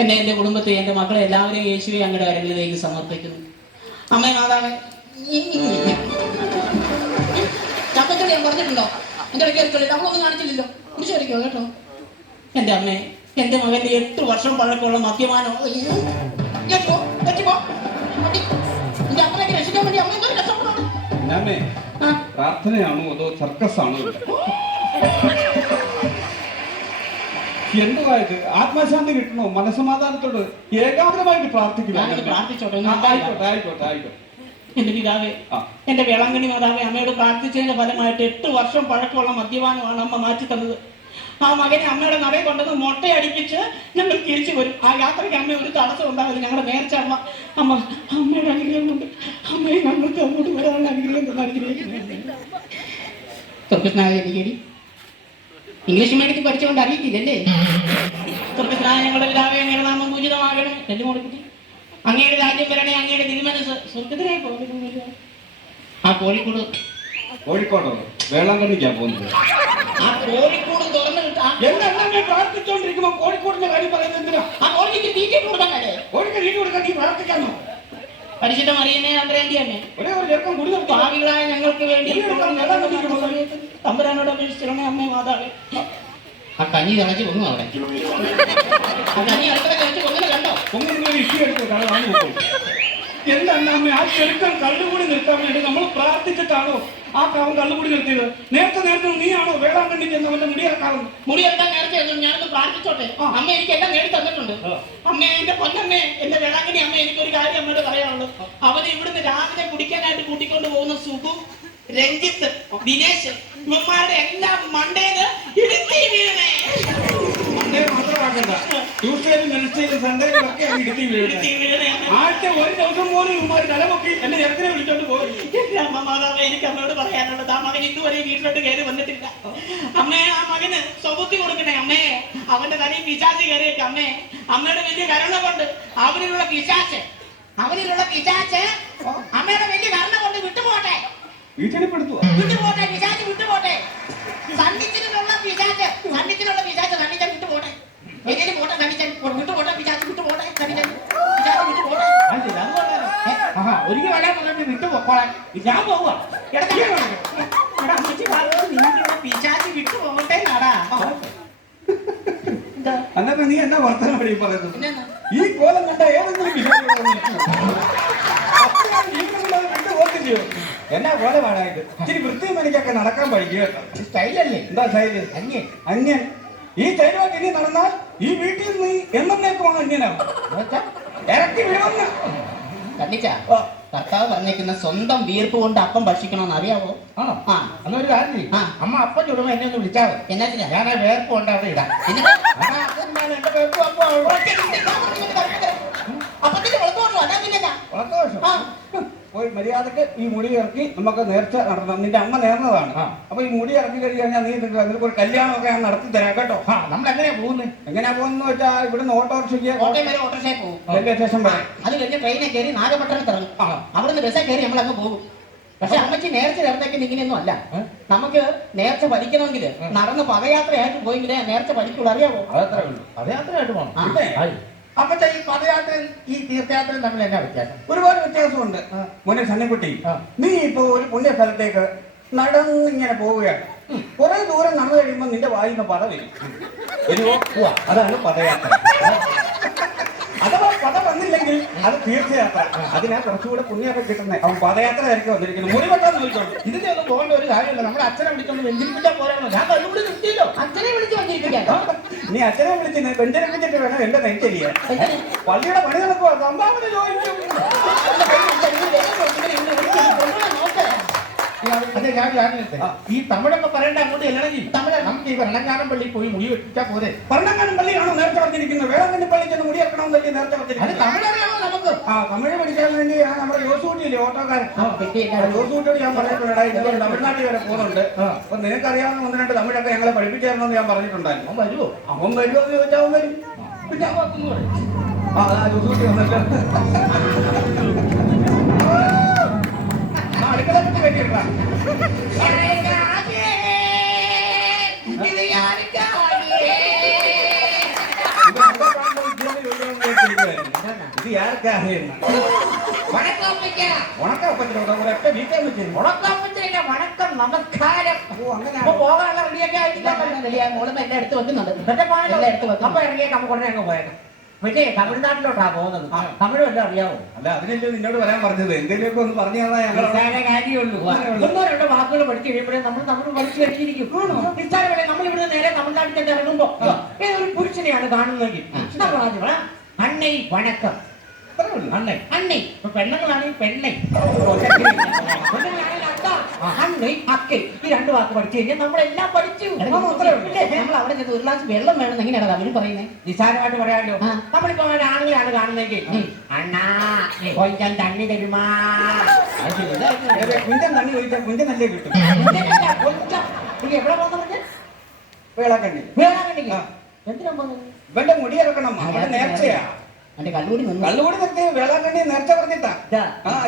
എന്നെ, എൻ്റെ കുടുംബത്തെ, എൻ്റെ മക്കളെ എല്ലാവരെയും യേശുവെ അങ്ങയുടെ കരങ്ങളിലേക്ക് സമർപ്പിക്കുന്നു. അമ്മേ മാതാവേ, ചക്കച്ചോട് ഞാൻ പറഞ്ഞിട്ടുണ്ടോ? എൻ്റെ ഇടയ്ക്ക് നമ്മളൊന്നും കാണിച്ചില്ലല്ലോ. കുടിച്ചോടിക്കോ കേട്ടോ. എൻ്റെ അമ്മേ, എൻ്റെ മകൻ്റെ 8 വർഷം പഴക്കമുള്ള മദ്യപാനോ പ്രാർത്ഥനയാണോ അതോ സർക്കസാണോ? എന്തുവായത്? ആത്മശാന്തി കിട്ടണോ? മനസ്സമാധാനത്തോട് ഏകാഗ്രമായിട്ട് പ്രാർത്ഥിക്കുക. ആയിക്കോട്ടെ. എന്റെ പിതാവേ, എന്റെ വേളാങ്കണ്ണി മാതാവേ, അമ്മയോട് പ്രാർത്ഥിച്ചതിന്റെ ഫലമായിട്ട് 8 വർഷം പഴക്കമുള്ള മദ്യപാനമാണ് അമ്മ മാറ്റി തന്നത്. ആ മകനെ അമ്മയുടെ നടയിൽ കൊണ്ടുവന്ന് മൊട്ടയടിപ്പിച്ച് ഞങ്ങൾ തിരിച്ചു വരും. ആ യാത്രയ്ക്ക് അമ്മ ഒരു തടസ്സം ഉണ്ടാവില്ല. ഞങ്ങളുടെ നേർച്ച അമ്മയുടെ അനുഗ്രഹം കൊണ്ട് അമ്മയെ ഞങ്ങൾക്ക് അങ്ങോട്ട് വരാനുള്ള അനുഗ്രഹം കൊണ്ട് അനുഗ്രഹിക്കുന്നു. ഇംഗ്ലീഷ് മീഡിയത്തിൽ പഠിച്ചുകൊണ്ട് അറിയിക്കില്ലല്ലേ? ഞങ്ങളുടെ പിതാവേ, അങ്ങയുടെ നാമം പൂജിതമാകണം. എല്ലാം കൊടുക്കട്ടെ. അങ്ങയുടെ രാജ്യം വരണേ, അങ്ങയുടെ തിരുമനസ് സ്വർഗത്തിനായി പോകുന്നില്ല. ആ കോഴിക്കോടോ വേളാങ്കണ്ണിക്കാ പോകുന്നത്. ആ കോഴിക്കോട് തുറന്നു പ്രാർത്ഥിച്ചോണ്ടിരിക്കുമ്പോ കോഴിക്കോടിന്റെ കാര്യം പറയുന്നത് എന്തിനാ? ആ കോഴിക്ക് തീറ്റ കൊടുക്കാനല്ലേ? കോഴിക്ക് തീറ്റ കൊടുക്കാൻ നീ പ്രാർത്ഥിക്കാനോ? പരിശുദ്ധ മറിയമേ, അന്തരാന്റി തന്നെ ഒരേ ഒരു ചെറുക്കം കുടി നിർത്തി ഭാവികളായ ഞങ്ങൾക്ക് വേണ്ടി തമ്പുരാനോട് അപേക്ഷിച്ചിരണേ അമ്മേ മാതാവേ. ആ കഞ്ഞി തിളച്ച് കൊന്നു അവിടെ. ആ കഞ്ഞി അടുത്ത കഴിച്ച് കൊന്നിട്ട് കണ്ടോ? കൊന്നൊരു ഇഷ്യൂ എടുത്തു കട വാങ്ങി വെക്കും. എന്താണ് അമ്മ ആ ചെറുക്കം കള്ളുകൂടി നിർത്താൻ വേണ്ടി നമ്മൾ പ്രാർത്ഥിച്ചിട്ടാണോ ആ കാവൻ കള്ളുകൂടി നിർത്തിയത്? നേരത്തെ നീയാണോ വേളാങ്കണ്ണിക്ക് എന്നവന്റെ മുടിയെടുക്കാൻ നേരത്തെ ഞാനൊന്ന് പ്രാർത്ഥിച്ചോട്ടെ. അമ്മ എനിക്ക് എല്ലാം നേടി തന്നിട്ടുണ്ട്. അമ്മ, എന്റെ പൊന്നമ്മേ, എന്റെ വേളാങ്കണ്ണി അമ്മ, എനിക്കൊരു കാര്യം അമ്മയോട് പറയാനുള്ളൂ. അവന് ഇവിടുന്ന് രാവിലെ കുടിക്കാനായിട്ട് കൂട്ടിക്കൊണ്ട് പോകുന്ന സുഖു, രഞ്ജിത്ത്, ദിനേശ്, ഇവന്മാരുടെ എല്ലാം മണ്ടേന്ന് ഇടുത്തി വീണേ. ആഴ്ച ഒരു ദിവസം പോലും ഇവന്മാർ തലമൊക്കി എന്റെ ചെറുക്കനെ വിളിച്ചോണ്ട് പോയി. അമ്മ മാതാവേ, എനിക്ക് അമ്മയോട് പറയാനുള്ളത്, ആ മകൻ ഇതുവരെ വീട്ടിലോട്ട് കയറി വന്നിട്ടില്ല. അമ്മേ, ആ മകന് സ്വബുദ്ധി കൊടുക്കണേ അമ്മേ. അവന്റെ തലയിൽ പിശാച് കയറിയിട്ട് അമ്മേ, അമ്മയുടെ വലിയ കരുണ കൊണ്ട് അവനിലുള്ള പിശാച് അമ്മയുടെ വലിയ കരുണ കൊണ്ട് വിട്ടുപോട്ടെ. പിശാച് വിട്ടുപോട്ടെ. സന്നിധിയിലുള്ള പിശാച് വിട്ടുപോട്ടെ. എങ്കിലും പോട്ടെ, വിട്ടുപോട്ടെ. പിശാച് വിട്ടുപോട്ടെ. ഒരിക്കൽ വരാൻ പറഞ്ഞിട്ട് വിട്ടുപോക്കോളാൻ ഞാൻ പോവുക. പിശാച് വിട്ടുപോകട്ടെ നാടാ. അന്നത്തെ നീ എന്നാ വർത്തമാനം വഴി പറയുന്നത്? ഈ കോലം കണ്ട ഏതെങ്കിലും എന്നാ കോലമാണായത്? ഇച്ചിരി വൃത്തിയും എനിക്കൊക്കെ നടക്കാൻ പഠിക്കുക. സ്റ്റൈലല്ലേ? എന്താ സ്റ്റൈല്? അന്യൻ. ഈ സ്റ്റൈലുമായിട്ട് ഇനി നടന്നാൽ ഈ വീട്ടിൽ നീ എന്നേക്കുമാണ് അന്യനാവും. ഇറക്കി വീഴുന്ന കർത്താവ് പറഞ്ഞേക്കുന്ന സ്വന്തം വീർപ്പ് കൊണ്ട് അപ്പം ഭക്ഷിക്കണമെന്ന് അറിയാവോ? ആണോ? ആ, എന്നൊരു കാര്യം. അമ്മ അപ്പം ചുടുമ്പോ എന്നെ ഒന്ന് വിളിച്ചാവോ? എന്നാ ഞാൻ ആ വേർപ്പ് കൊണ്ട് അവിടെ ഇടാം. എന്റെ വേർപ്പ് അപ്പത്തിന് വിളക്കോട്ടോ? അതാ പിന്നെ പോയി മര്യാദക്ക് ഈ മുടി ഇറക്കി നമുക്ക് നേർച്ച നടത്തണം. നിന്റെ അമ്മ നേർന്നതാണ്. അപ്പൊ ഈ മുടി ഇറക്കി കഴിഞ്ഞാൽ നീ നിനക്ക് ഒരു കല്യാണമൊക്കെ ഞാൻ നടത്തി തരാം കേട്ടോ. നമ്മൾ എങ്ങനെയാ പോകുന്നത്? എങ്ങനെയാ പോകുന്ന വെച്ചാൽ ഇവിടുന്ന് ഓട്ടോറിക്ഷയ്ക്ക് ഓട്ടോറിക്ഷയിൽ പോകും. റെയിൽവേ സ്റ്റേഷൻ വരെ. അത് കഴിഞ്ഞ് ട്രെയിനിൽ കയറി നാഗപട്ടണത്ത് ഇറങ്ങും. അവിടുന്ന് ബസ്സിൽ കയറി നമ്മൾ അങ്ങ് പോകും. പക്ഷെ അമ്മയ്ക്ക് നേർച്ച ചേർത്തേക്കുന്ന ഇങ്ങനെയൊന്നും അല്ല. നമുക്ക് നേർച്ച പഠിക്കണമെങ്കിൽ നടന്ന് പദയാത്രയായിട്ട് പോയെങ്കിലേ നേർച്ച പഠിക്കുള്ളൂ. അറിയാമോ? അതത്രേ ഉള്ളൂ. പദയാത്രയായിട്ട് പോകണം. അപ്പൊ ഈ പദയാത്രയും ഈ തീർത്ഥയാത്രയും തമ്മിൽ എന്നാ വ്യത്യാസം? ഒരുപാട് വ്യത്യാസമുണ്ട് മോനെ സണ്ണിക്കുട്ടി. നീ ഇപ്പൊ ഒരു പുണ്യ സ്ഥലത്തേക്ക് നടന്നിങ്ങനെ പോവുകയാണ്. കുറെ ദൂരം നടന്നു കഴിയുമ്പോൾ നിന്റെ വായിന്ന് പദ വരും. അതാണ് പദയാത്ര. അഥവാ പദ വന്നില്ലെങ്കിൽ അത് തീർത്ഥയാത്ര. അതിനാ കുറച്ചുകൂടെ പുണ്യമൊക്കെ കിട്ടുന്നത്. അവൻ പദയാത്ര ആയിരിക്കും വന്നിരിക്കുന്നത്. മുടി വെട്ടാൻ നോക്കിക്കോണ്ട്. ഇതിന്റെ ഒന്നും പോകേണ്ട ഒരു കാര്യമില്ല. നമ്മുടെ അച്ഛനെ വിളിച്ചോണ്ട് വെഞ്ചരിപ്പിച്ചാൽ പോരാണോ? ഞാൻ കണ്ടുകൂടി നിർത്തിയല്ലോ. അച്ഛനെ വിളിച്ച് വെഞ്ചരിപ്പിക്കാം. നീ അച്ഛനെ വിളിച്ച് വെഞ്ചരിപ്പിച്ചിട്ട് വേണം എന്റെ നെഞ്ചരിയാൻ. പള്ളിയുടെ പണി നടക്കുവാ. സംഭാവന ചോദിക്കും. ഈ തമിഴൊക്കെ പറയേണ്ട അങ്ങോട്ട് എല്ലണമെങ്കിൽ തമിഴ് നമുക്ക് ഈ ഭരണങ്ങാനം പള്ളി പോയി മുടി വെച്ചാൽ പോരെ. ഭരണങ്ങാനം പള്ളിയാണോ നേരത്തെ പറഞ്ഞിരിക്കുന്നത്? വേളാങ്കണ്ണി പള്ളി ചെന്ന് മുടി ഇറക്കണമെന്നല്ലേ നേരത്തെ പറഞ്ഞിരിക്കുന്നത്? തമിഴറിയാമോ നമുക്ക്? തമിഴ് പഠിക്കാൻ വേണ്ടി നമ്മുടെ യോസൂട്ടിയില്ലേ ഓട്ടോക്കാരൻ, യോസൂട്ടിയോട് ഞാൻ പറഞ്ഞിട്ടുണ്ട് തമിഴ്നാട്ടിൽ വരെ പോകുന്നുണ്ട്. അപ്പൊ നിനക്കറിയാവുന്ന 1-2 തമിഴൊക്കെ ഞങ്ങളെ പഠിപ്പിച്ചായിരുന്നെന്ന് ഞാൻ പറഞ്ഞിട്ടുണ്ടായിരുന്നു. അവൻ വരുമോ എന്ന് ചോദിച്ചാൽ അവൻ വരും. പിന്നെ യോസൂട്ടി വന്നിട്ട് അടുക്കള പറ്റി കയറ്റിട്ടാ ഇത് யாருக்காக ഉണക്കപ്പത്തിനോട് ഒരൊറ്റ വീട്ടിൽ വെച്ച് ഉണക്കപ്പത്തിനില്ല, വണക്കം നമസ്കാരം. ഓ അങ്ങനെ അപ്പൊ പോകാനുള്ള റെഡിയൊക്കെ ആയിട്ടില്ല. മോളും എല്ലാം എടുത്ത് വെക്കുന്നുണ്ട്. ഇതൊക്കെ പാടല്ലോ. എല്ലാം എടുത്ത് വെക്കുന്നു. അപ്പൊ ഇറങ്ങിയിട്ട് നമുക്ക് ഉടനെ അങ്ങ് പോയത്. പിന്നെ തമിഴ്നാട്ടിലോട്ടാ പോകുന്നത്. തമിഴ് വല്ലതും അറിയാവോ? അല്ല അതിനല്ലേ നിന്നോട് വരാൻ പറഞ്ഞത് എന്തെങ്കിലുമൊക്കെ ഒന്ന് പറഞ്ഞു തന്നാ ഞങ്ങൾ നിസ്സാര കാര്യമുള്ളൂ. ഒന്നോ രണ്ടോ വാക്കുകൾ പഠിച്ചു കഴിയുമ്പോഴേ നമ്മൾ പഠിച്ചു കഴിഞ്ഞിരിക്കും. നിസ്സാരമല്ലേ, നമ്മൾ ഇവിടുന്ന് നേരെ തമിഴ്നാട്ടിൽ തന്നെ ഇറങ്ങുമ്പോ ഏതൊരു പുരുഷനെയാണ് കാണുന്നതെങ്കിൽ നമ്മൾ ആദ്യം പറയാം, അണ്ണൈ വണക്കം. അണ്ണൈ അണ്ണൈ. ഇപ്പൊ പെണ്ണുങ്ങളാണെങ്കിൽ പെണ്ണൈ, പെണ്ണുങ്ങളാണെങ്കിൽ അക്ക, അണ്ണൈ അക്കൈ. ഈ രണ്ട് വാക്ക് പഠിച്ചു കഴിഞ്ഞാൽ നമ്മളെല്ലാം പഠിച്ചു. നമ്മൾ അവിടെ ചെന്ന് ഒരു ഗ്ലാസ് വെള്ളം വേണം എങ്ങനെയാണ് തമിഴ് പറയുന്നത്? നിസ്സാരമായിട്ട് പറയാമല്ലോ. നമ്മളിപ്പോ ആണുങ്ങളാണ് കാണുന്നെങ്കിൽ അണ്ണാ കൊഞ്ചം തണ്ണി തരുമാ. കുഞ്ചൻ തണ്ണി ചോദിച്ചാൽ കുഞ്ചൻ നല്ലേ കിട്ടും. കൊഞ്ചം എവിടെ പോകുന്ന വേളാക്കണ്ണി വേളാങ്കണ്ണിക്ക് എന്തിനാ പോകുന്നത്? ഇവന്റെ മുടി ഇറക്കണം അവിടെ നേർച്ചയാ. എന്റെ കല്ലൂരി നിന്ന് കള്ളുകൂടി നിർത്തി വേളാക്കണ്ണി നേർച്ച പറഞ്ഞിട്ടാ.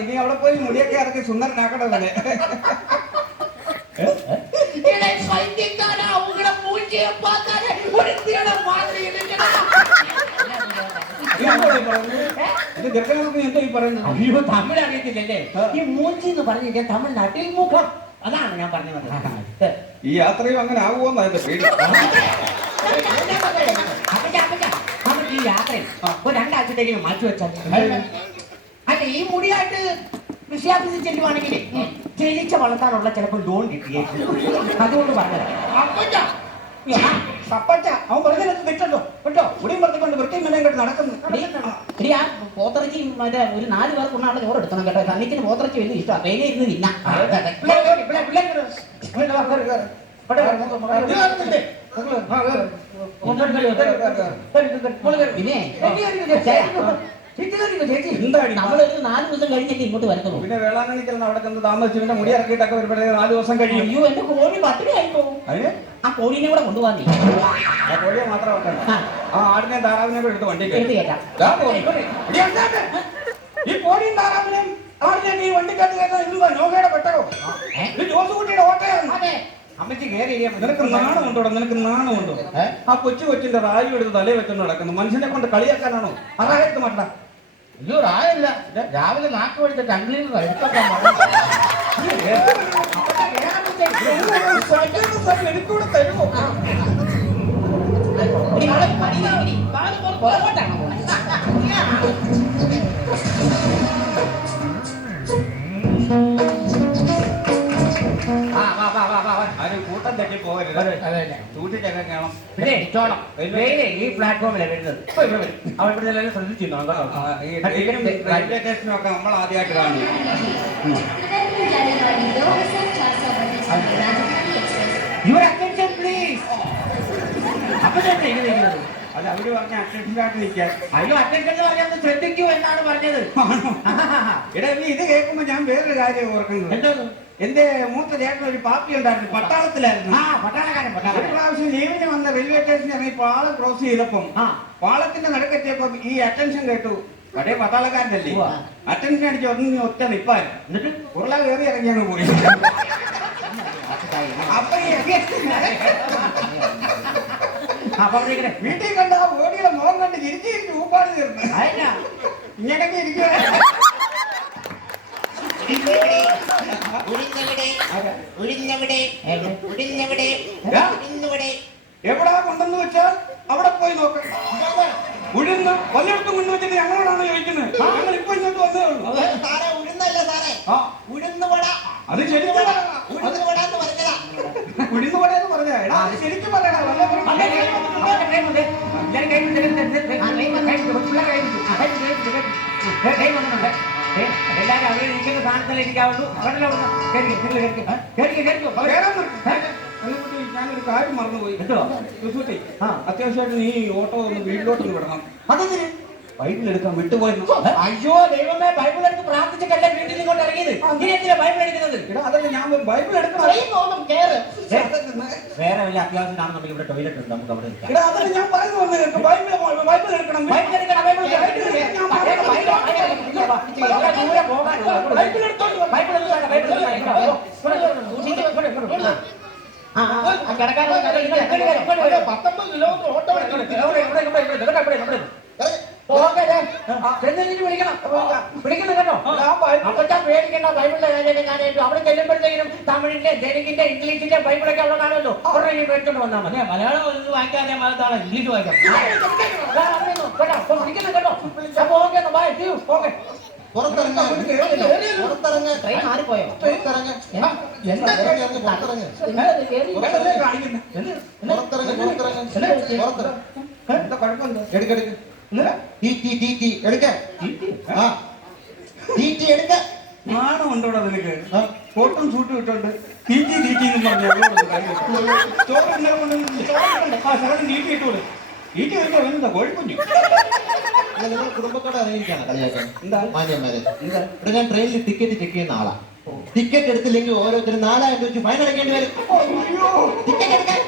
ഇനി അവിടെ പോയി മുടിയൊക്കെ ഇറക്കി സുന്ദരനാക്കണം അവനെ. ഇത് ദീർഘനാഥ് എന്തോ ഈ പറയുന്നത്? അയ്യോ, തമിഴ് അറിയത്തില്ലല്ലേ? ഈ മൂഞ്ചി എന്ന് പറഞ്ഞു കഴിഞ്ഞാൽ തമിഴ്നാട്ടിൽ മുഖം. അതാണ് ഞാൻ പറഞ്ഞു വന്നത്. ഈ യാത്രയും അങ്ങനെ ആകുമോന്ന് അതിന്റെ പേടി. നമുക്ക് ഈ യാത്രയിൽ ഒരു രണ്ടാഴ്ചത്തേക്ക് മാറ്റി വെച്ചാൽ അല്ല, ഈ മുടിയായിട്ട് കൃഷി ഓഫീസിൽ ചെല്ലുവാണെങ്കിൽ ജനിച്ച വളർത്താനുള്ള ചിലപ്പോൾ ലോൺ കിട്ടിയേക്കും. അതുകൊണ്ട് പറഞ്ഞത് സപ്പച്ച അവൻ പറഞ്ഞതിനകത്ത് തെറ്റല്ലോ കേട്ടോ. മുടിയും പറഞ്ഞുകൊണ്ട് വൃത്തിയും മെല്ലാം കേട്ട് നടക്കുന്നു. ആ പോത്തിറച്ചി മറ്റേ ഒരു 4 പേർക്ക് ഉണ്ണാനുള്ള ചോറ് എടുക്കണം കേട്ടോ. തന്നിക്കിന് പോത്തിറച്ചി വലിയ ഇഷ്ടമാണ്. പേനെ ഇരുന്ന് തിന്നാം. പിന്നെ നമ്മളൊരു 4 ദിവസം കഴിഞ്ഞല്ലേ ഇങ്ങോട്ട് വരത്തുള്ളൂ. പിന്നെ വേളാങ്കണ്ണി ചെന്ന് അവിടെ ചെന്ന് താമസിച്ചു പിന്നെ മുടി ഇറക്കിയിട്ടൊക്കെ വരുമ്പോഴേ 4 ദിവസം കഴിയും. അയ്യോ, എന്റെ കോഴി പട്ടിണി ആയിപ്പോ. അതിന് ആ കോഴീനെ കൂടെ കൊണ്ടുപോകാൻ നീ. ആ കോഴിയെ മാത്രം വെക്കണ്ട. ആ ആടിനെ താറാവിനെ കൂടെ എടുത്ത് വണ്ടി എടുത്ത് കയറ്റാം. ഈ കോഴിയും താറാവിനെയും ആടിനെ ഈ വണ്ടിക്കകത്ത് കയറ്റാൻ ഇന്ന് നോകയുടെ പെട്ടകോ ഇത് ജോസുകുട്ടിയുടെ ഓട്ടയാണ്. അമ്മച്ചി കയറി നിനക്ക് നാണമുണ്ടോ? നിനക്ക് നാണമുണ്ടോ? ആ കൊച്ചിന്റെ റായി എടുത്ത് തലയിൽ വെച്ചോണ്ട് നടക്കുന്നു. മനുഷ്യനെ കൊണ്ട് കളിയാക്കാനാണോ? അതായത് മട്ട. അയ്യോ, റായല്ല, രാവിലെ നാക്ക് പഠിച്ചിട്ട് അംഗ്ലീഷ് എനിക്കൂടെ തരുമോ? ആരും കൂട്ടം തെറ്റി പോകരുത്. തൂട്ടിട്ടൊക്കെ കാണാം. പിന്നെ ചോളം ഈ പ്ലാറ്റ്ഫോമിലാണ് വരുന്നത്. അവൾ ഇവിടെ എല്ലാവരും ശ്രദ്ധിച്ചിരുന്നു. റെയിൽവേ സ്റ്റേഷനൊക്കെ നമ്മൾ ആദ്യമായിട്ട് കാണും. Your attention please. അപ്പൊ തന്നെ ഇങ്ങനെ ഇരിക്കുന്നത്. അത് അവര് പറഞ്ഞ അറ്റൻഷനായിട്ട് നിൽക്കാൻ. അയ്യോ, അറ്റൻഷൻ എന്ന് പറഞ്ഞത് ശ്രദ്ധിക്കൂ എന്നാണ് പറഞ്ഞത്. എടാ നീ ഇത് കേൾക്കുമ്പോ ഞാൻ വേറൊരു കാര്യം ഓർക്കുന്നത്. എന്തോ എന്റെ മൂത്ത ചേട്ടൻ ഒരു പാപ്പി ഉണ്ടായിരുന്നു, പട്ടാളത്തിലായിരുന്നു. പട്ടാളക്കാരൻ ഒരു പ്രാവശ്യം ലീവിന് വന്ന റെയിൽവേ സ്റ്റേഷനിൽ ഇറങ്ങി പാളം ക്രോസ് ചെയ്തപ്പം പാളത്തിന്റെ നടുക്കെത്തിയപ്പം ഈ അറ്റൻഷൻ കേട്ടു. കടേ പട്ടാളക്കാരനല്ലേ, അറ്റൻഷൻ അടിച്ച് ഒറ്റ നിപ്പാൻ. എന്നിട്ട് ഉരുള കയറി ഇറങ്ങി അങ്ങ് പോയി. അപ്പൊ വീട്ടിൽ കണ്ട ആ ഓടിയുടെ മുഖം കണ്ട് ചിരിച്ചിരിച്ച് ഊപ്പാട് തീർന്നു. ഇങ്ങനൊക്കെ ഇരിക്കുക. എവിടാ കൊണ്ടെന്ന് വെച്ചാൽ അവിടെ പോയി നോക്കാം. ഉഴുന്ന് വല്ലയിടത്തും കൊണ്ടുവച്ചിട്ട് ഞങ്ങളോടാണ് ചോദിക്കുന്നത്. ഞങ്ങൾ ഇപ്പൊ ഇങ്ങോട്ട് വന്നേ ഉള്ളൂ. അത് ശരിക്കും ഉഴുന്നുവടയെന്ന് പറഞ്ഞാ എടാ അത് ശരിക്കും പറയണ എല്ലാരും അവിടെ ഇരിക്കുന്ന സ്ഥാനത്തിൽ ഇരിക്കാവുള്ളൂ. ഞാനൊരു കാര്യം മറന്നുപോയി. അത്യാവശ്യമായിട്ട് നീ ഓട്ടോ ഒന്ന് വീട്ടിലോട്ടൊന്ന് വിടണം. അതെന്തിന്? ബൈബിളെടുക്കാൻ വിട്ടുപോയിരുന്നു. അയ്യോ ദൈവമേ, ബൈബിൾ എടുത്ത് പ്രാർത്ഥിച്ചിട്ടല്ലേ വീട്ടിൽ ഇങ്ങോട്ട് ഇറങ്ങിയത്. ഇനി എന്തിനാ ബൈബിൾ എടുക്കുന്നത്? അതല്ല ഞാൻ ബൈബിൾ എടുക്കണം. വേറെ വല്ല അത്യാവശ്യം കാണുന്നുണ്ടെങ്കിൽ ഇവിടെ ടോയ്ലറ്റ് ഉണ്ട്, നമുക്ക് അവിടെ ഇരിക്കാം. അതല്ല ഞാൻ പറഞ്ഞു വന്നത് ബൈബിൾ എടുക്കണം. പോകരുത്. ചെന്നിട്ട് വിളിക്കണം കേട്ടോ. അപ്പച്ചാ പേടിക്കണ്ട, ബൈബിളിലെ കാര്യമൊക്കെ ഞാൻ ഏറ്റു. അവിടെ ചെല്ലുമ്പോഴത്തേക്കും തമിഴിന്റെ, തെലുങ്കിന്റെ, ഇംഗ്ലീഷിന്റെ ബൈബിളൊക്കെ അവിടെ കാണുമല്ലോ. അവിടെ നീ മേടിച്ചോണ്ട് വന്നാൽ മതി. മലയാളം വായിക്കാതെ മലയാളം ഇംഗ്ലീഷ് വായിക്കാം. കേട്ടോ വിളിക്കണം കേട്ടോ. അപ്പൊ ഓക്കെ ബൈ, ഓക്കെ. ട്രെയിൻ മാറിപ്പോയോ? എന്താ കുഴപ്പമുണ്ടോ? നാണം ഉണ്ടോടാ നിനക്ക്? കോട്ടും സൂട്ടും ഇട്ടോണ്ട് തീറ്റി തീറ്റി എന്ന് പറഞ്ഞു ചോറ് ഇന്നലെ കൊണ്ടുവന്നില്ലേ? ആ ശകലം തീറ്റി ഇട്ടോളൂ. തീറ്റി വരുമ്പോ എന്താ കോഴിക്കുഞ്ഞു? കുടുംബത്തോടെ അറിയിക്കാണ് കളിയാക്കാൻ. എന്താ മാന്യന്മാരെ, എന്താ ഇവിടെ ഞാൻ ട്രെയിനിൽ ടിക്കറ്റ് ചെക്ക് ചെയ്യുന്ന ആളാ. ടിക്കറ്റ് എടുത്തില്ലെങ്കിൽ ഓരോരുത്തരും 4000 രൂപ വെച്ച് ഫൈൻ അടയ്ക്കേണ്ടി വരും. ടിക്കറ്റ് എടുക്കാൻ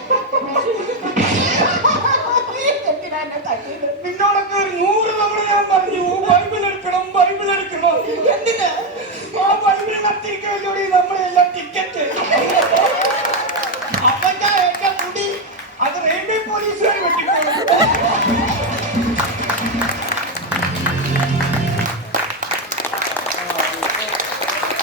നിന്നോടൊക്കെ 100 തവണ ഞാൻ പറഞ്ഞു ബൈബിൾ എടുക്കണം, ബൈബിൾ എടുക്കണം. എന്തിന്? ആ ബൈബിൾ കത്തിരിക്കോടി നമ്മളെല്ലാം ടിക്കറ്റ്. അപ്പന്റെ എന്റെ മുടി അത് റെയിൽവേ പോലീസുകാർ വെട്ടിപ്പോയി.